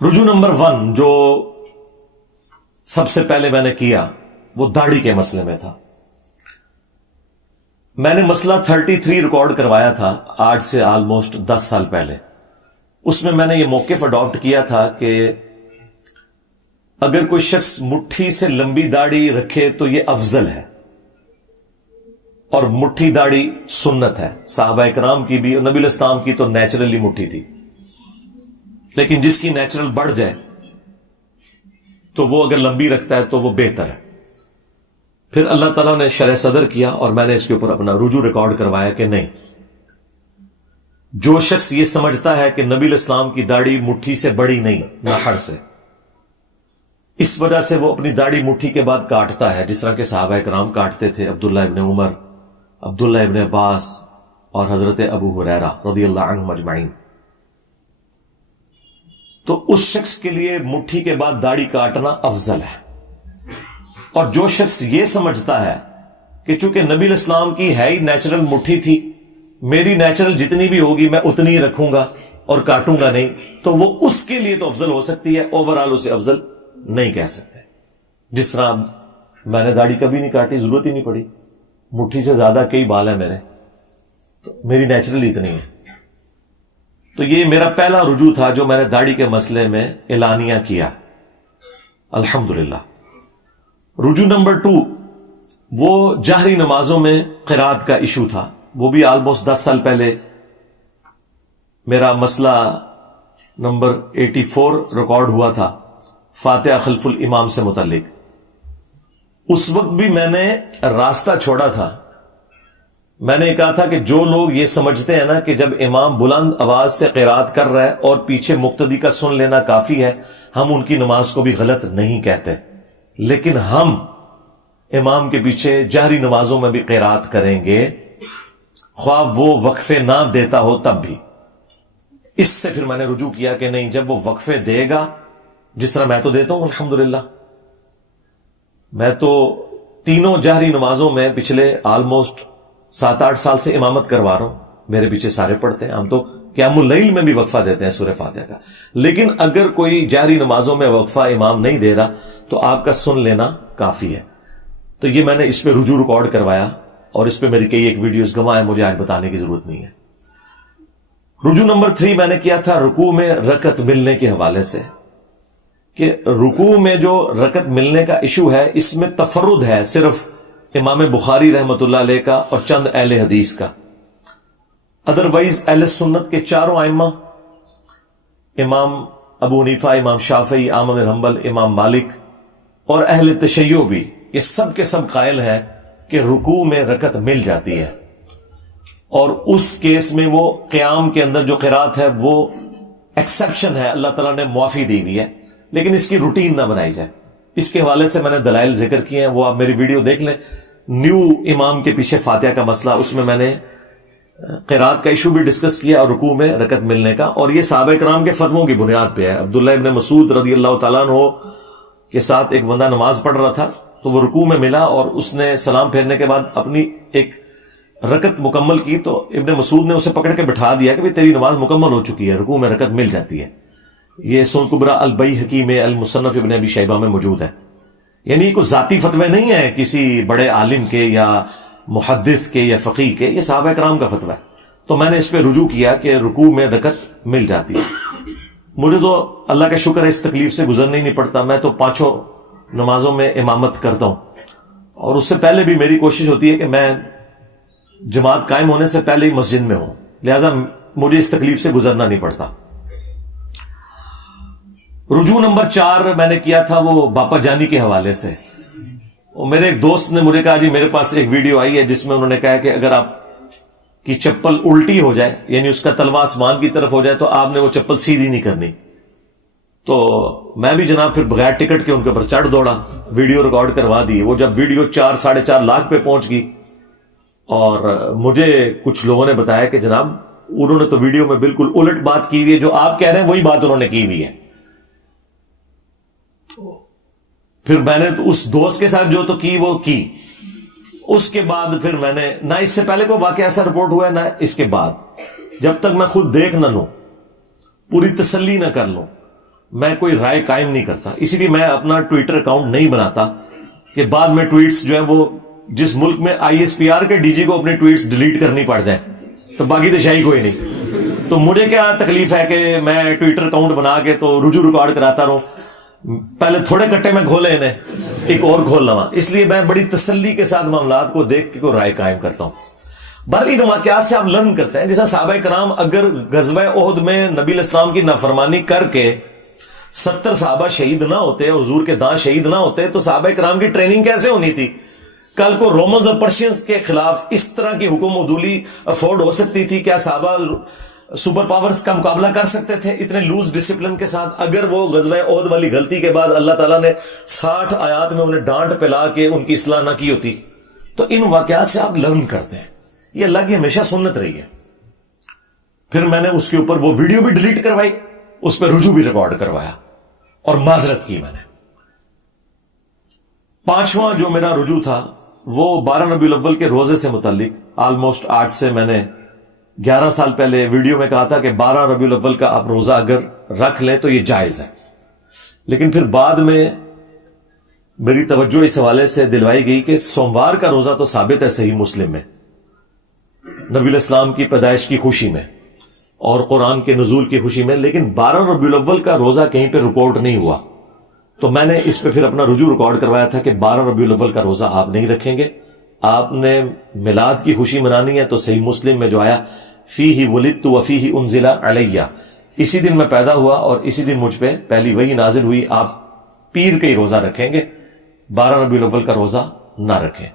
رجوع نمبر 1 جو سب سے پہلے میں نے کیا وہ داڑھی کے مسئلے میں تھا. میں نے مسئلہ 33 ریکارڈ کروایا تھا آج سے آلموسٹ 10 سال پہلے. اس میں نے یہ موقف اڈاپٹ کیا تھا کہ اگر کوئی شخص مٹھی سے لمبی داڑھی رکھے تو یہ افضل ہے، اور مٹھی داڑھی سنت ہے. صحابہ کرام کی بھی اور نبی الاسلام کی تو نیچرلی مٹھی تھی، لیکن جس کی نیچرل بڑھ جائے تو وہ اگر لمبی رکھتا ہے تو وہ بہتر ہے. پھر اللہ تعالیٰ نے شرح صدر کیا اور میں نے اس کے اوپر اپنا رجوع ریکارڈ کروایا کہ نہیں، جو شخص یہ سمجھتا ہے کہ نبی الاسلام کی داڑھی مٹھی سے بڑی نہیں، ناخن سے، اس وجہ سے وہ اپنی داڑھی مٹھی کے بعد کاٹتا ہے جس طرح کے صحابہ کرام کاٹتے تھے، عبداللہ ابن عمر، عبداللہ ابن عباس اور حضرت ابو ہریرہ رضی اللہ عنہم اجمعین. تو اس شخص کے لیے مٹھی کے بعد داڑھی کاٹنا افضل ہے. اور جو شخص یہ سمجھتا ہے کہ چونکہ نبی الاسلام کی ہے ہی نیچرل مٹھی تھی، میری نیچرل جتنی بھی ہوگی میں اتنی ہی رکھوں گا اور کاٹوں گا نہیں، تو وہ اس کے لیے تو افضل ہو سکتی ہے، اوورآل اسے افضل نہیں کہہ سکتے. جس طرح میں نے داڑھی کبھی نہیں کاٹی، ضرورت ہی نہیں پڑی، مٹھی سے زیادہ کئی بال ہیں میرے، تو میری نیچرل اتنی ہے. تو یہ میرا پہلا رجوع تھا جو میں نے داڑھی کے مسئلے میں اعلانیہ کیا، الحمدللہ. رجوع نمبر 2 وہ جہری نمازوں میں قرات کا ایشو تھا. وہ بھی آلموسٹ 10 سال پہلے میرا مسئلہ نمبر 84 ریکارڈ ہوا تھا فاتحہ خلف الامام سے متعلق. اس وقت بھی میں نے راستہ چھوڑا تھا. میں نے کہا تھا کہ جو لوگ یہ سمجھتے ہیں نا کہ جب امام بلند آواز سے قرات کر رہا ہے اور پیچھے مقتدی کا سن لینا کافی ہے، ہم ان کی نماز کو بھی غلط نہیں کہتے، لیکن ہم امام کے پیچھے جہری نمازوں میں بھی قرات کریں گے، خواہ وہ وقفے نہ دیتا ہو تب بھی. اس سے پھر میں نے رجوع کیا کہ نہیں، جب وہ وقفے دے گا، جس طرح میں تو دیتا ہوں الحمدللہ، میں تو تینوں جہری نمازوں میں پچھلے آلموسٹ 7-8 سال سے امامت کروا رہا ہوں، میرے پیچھے سارے پڑھتے ہیں. ہم تو قیام اللیل میں بھی وقفہ دیتے ہیں سورہ فاتحہ کا. لیکن اگر کوئی جہری نمازوں میں وقفہ امام نہیں دے رہا تو آپ کا سن لینا کافی ہے. تو یہ میں نے اس پہ رجوع ریکارڈ کروایا اور اس پہ میری کئی ایک ویڈیوز گواہ ہیں، مجھے آج بتانے کی ضرورت نہیں ہے. رجوع نمبر 3 میں نے کیا تھا رکوع میں رکعت ملنے کے حوالے سے، کہ رکوع میں جو رکعت ملنے کا ایشو ہے اس میں تفرد ہے صرف امام بخاری رحمت اللہ علیہ کا اور چند اہل حدیث کا. ادروائز اہل سنت کے چاروں ائمہ، امام ابو حنیفہ، امام شافعی، احمد بن حنبل، امام مالک اور اہل تشیع بھی، یہ سب کے سب قائل ہیں کہ رکوع میں رکعت مل جاتی ہے. اور اس کیس میں وہ قیام کے اندر جو قرات ہے وہ ایکسیپشن ہے، اللہ تعالیٰ نے معافی دی ہوئی ہے، لیکن اس کی روٹین نہ بنائی جائے. اس کے حوالے سے میں نے دلائل ذکر کیے ہیں، وہ آپ میری ویڈیو دیکھ لیں. نیو امام کے پیچھے فاتحہ کا مسئلہ، اس میں نے قرات کا ایشو بھی ڈسکس کیا اور رکوع میں رکعت ملنے کا. اور یہ صحابہ کرام کے فتووں کی بنیاد پہ ہے. عبداللہ ابن مسعود رضی اللہ تعالیٰ عنہ کے ساتھ ایک بندہ نماز پڑھ رہا تھا تو وہ رکوع میں ملا اور اس نے سلام پھیرنے کے بعد اپنی ایک رکعت مکمل کی، تو ابن مسعود نے اسے پکڑ کے بٹھا دیا کہ تیری نماز مکمل ہو چکی ہے، رکوع میں رکعت مل جاتی ہے. یہ سنن کبریٰ البیہقی میں، المصنف ابن ابی شیبہ میں موجود ہے. یعنی کوئی ذاتی فتوے نہیں ہے کسی بڑے عالم کے یا محدث کے یا فقیہ کے، یہ صحابہ کرام کا فتویٰ ہے. تو میں نے اس پہ رجوع کیا کہ رکوع میں رکعت مل جاتی ہے. مجھے تو اللہ کا شکر ہے اس تکلیف سے گزرنا ہی نہیں پڑتا. میں تو 5 نمازوں میں امامت کرتا ہوں، اور اس سے پہلے بھی میری کوشش ہوتی ہے کہ میں جماعت قائم ہونے سے پہلے ہی مسجد میں ہوں، لہذا مجھے اس تکلیف سے گزرنا نہیں پڑتا. رجوع نمبر 4 میں نے کیا تھا وہ باپا جانی کے حوالے سے. میرے ایک دوست نے مجھے کہا جی میرے پاس ایک ویڈیو آئی ہے جس میں انہوں نے کہا کہ اگر آپ کی چپل الٹی ہو جائے، یعنی اس کا تلوا آسمان کی طرف ہو جائے، تو آپ نے وہ چپل سیدھی نہیں کرنی. تو میں بھی جناب پھر بغیر ٹکٹ کے ان کے اوپر چڑھ دوڑا، ویڈیو ریکارڈ کروا دی. وہ جب ویڈیو 4-4.5 لاکھ پہ پہنچ گئی، اور مجھے کچھ لوگوں نے بتایا کہ جناب انہوں نے تو ویڈیو میں بالکل الٹ بات کی ہوئی ہے، جو آپ کہہ رہے ہیں وہی بات انہوں نے کی ہوئی ہے. پھر میں نے اس دوست کے ساتھ جو تو کی وہ کی. اس کے بعد پھر میں نے نہ اس سے پہلے کوئی واقعہ ایسا رپورٹ ہوا ہے نہ اس کے بعد، جب تک میں خود دیکھ نہ لوں، پوری تسلی نہ کر لوں، میں کوئی رائے قائم نہیں کرتا. اسی لیے میں اپنا ٹویٹر اکاؤنٹ نہیں بناتا کہ بعد میں ٹویٹس جو ہیں وہ جس ملک میں ISPR کے DG کو اپنے ٹویٹس ڈیلیٹ کرنی پڑ جائیں تو باقی تو شاہی کوئی نہیں. تو مجھے کیا تکلیف ہے کہ میں ٹویٹر اکاؤنٹ بنا کے تو رجوع ریکارڈ کراتا رہوں. پہلے تھوڑے کٹے میں کھولے انہیں, ایک اور کھول لوا. اس لیے میں بڑی تسلی کے ساتھ معاملات کو دیکھ کے کوئی رائے قائم کرتا ہوں. بہرحال واقعات سے آپ لرن کرتے ہیں. جیسا صحابہ کرام اگر غزوہ احد میں نبی علیہ السلام کی نافرمانی کر کے 70 صحابہ شہید نہ ہوتے, حضور کے داں شہید نہ ہوتے, تو صحابہ کرام کی ٹریننگ کیسے ہونی تھی؟ کل کو رومنز اور پرشینز کے خلاف اس طرح کی حکم عدولی افورڈ ہو سکتی تھی؟ کیا صحابہ سپر پاورز کا مقابلہ کر سکتے تھے اتنے لوز ڈسپلن کے ساتھ؟ اگر وہ غزوہ احد والی غلطی کے بعد اللہ تعالیٰ نے 60 آیات میں انہیں ڈانٹ پلا کے ان کی اصلاح نہ کی ہوتی. تو ان واقعات سے آپ لرن کرتے ہیں. یہ اللہ کی ہمیشہ سنت رہی ہے. پھر میں نے اس کے اوپر وہ ویڈیو بھی ڈیلیٹ کروائی, اس پہ رجوع بھی ریکارڈ کروایا اور معذرت کی میں نے. 5واں جو میرا رجوع تھا وہ 12 ربیع الاول کے روزے سے متعلق. آلموسٹ آج سے میں نے 11 سال پہلے ویڈیو میں کہا تھا کہ 12 ربیع الاول کا آپ روزہ اگر رکھ لیں تو یہ جائز ہے. لیکن پھر بعد میں میری توجہ اس حوالے سے دلوائی گئی کہ سوموار کا روزہ تو ثابت ہے صحیح مسلم میں, نبی علیہ السلام کی پیدائش کی خوشی میں اور قرآن کے نزول کی خوشی میں, لیکن 12 ربیع الاول کا روزہ کہیں پہ رپورٹ نہیں ہوا. تو میں نے اس پہ پھر اپنا رجوع ریکارڈ کروایا تھا کہ 12 ربیع الاول کا روزہ آپ نہیں رکھیں گے. آپ نے میلاد کی خوشی منانی ہے تو صحیح مسلم میں جو آیا فیہ ولدت وفیہ انزل علیہ, اسی دن میں پیدا ہوا اور اسی دن مجھ پہ پہلی وحی نازل ہوئی. آپ پیر کا ہی روزہ رکھیں گے, 12 ربیع الاول کا روزہ نہ رکھیں.